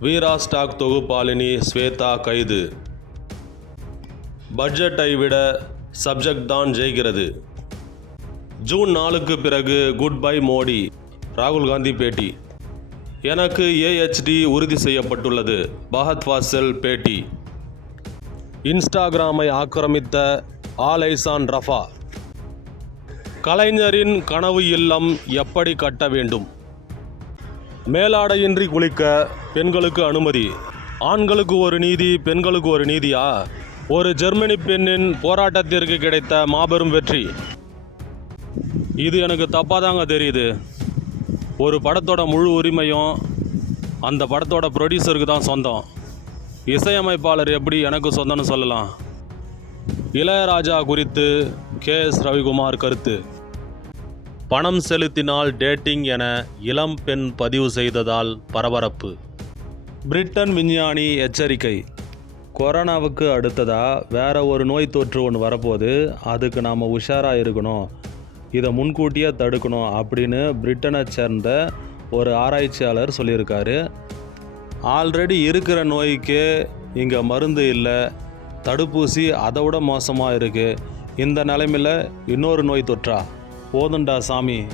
வீரா stock தொகுப்பாளினி Shweta கைது. பட்ஜெட்டை விட சப்ஜெக்ட் தான் ஜெயிக்கிறது. ஜூன் நாலுக்கு பிறகு குட் பை மோடி ராகுல் காந்தி பேட்டி. எனக்கு ஏஹெச்டி உறுதி செய்யப்பட்டுள்ளது. பகத் வாசல் பேட்டி. இன்ஸ்டாகிராமை ஆக்கிரமித்த ஆலைசான் ரஃபா. கலைஞரின் கனவு இல்லம் எப்படி கட்ட வேண்டும்? மேலாடையின்றி குளிக்க பெண்களுக்கு அனுமதி. ஆண்களுக்கு ஒரு நீதி பெண்களுக்கு ஒரு நீதியா? ஒரு ஜெர்மனி பெண்ணின் போராட்டத்திற்கு கிடைத்த மாபெரும் வெற்றி. இது எனக்கு தப்பாக தாங்க தெரியுது. ஒரு படத்தோட முழு உரிமையும் அந்த படத்தோட ப்ரொடியூசருக்கு தான் சொந்தம். இசையமைப்பாளர் எப்படி எனக்கு சொந்தம்னு சொல்லலாம். இளையராஜா குறித்து கே. எஸ். ரவிக்குமார் கருத்து. பணம் செலுத்தினால் டேட்டிங் என இளம் பெண் பதிவு செய்ததால் பரபரப்பு. பிரிட்டன் விஞ்ஞானி எச்சரிக்கை. கொரோனாவுக்கு அடுத்ததாக வேற ஒரு நோய் தொற்று ஒன்று வரப்போகுது. அதுக்கு நாம் உஷாராக இருக்கணும். இதை முன்கூட்டியே தடுக்கணும் அப்படின்னு பிரிட்டனை சேர்ந்த ஒரு ஆராய்ச்சியாளர் சொல்லியிருக்காரு. ஆல்ரெடி இருக்கிற நோய்க்கு இங்கே மருந்து இல்லை. தடுப்பூசி அதை விட மோசமாக இருக்குது இந்த நிலைமையில் இன்னொரு நோய் தொற்றா? போதுண்டா சாமி.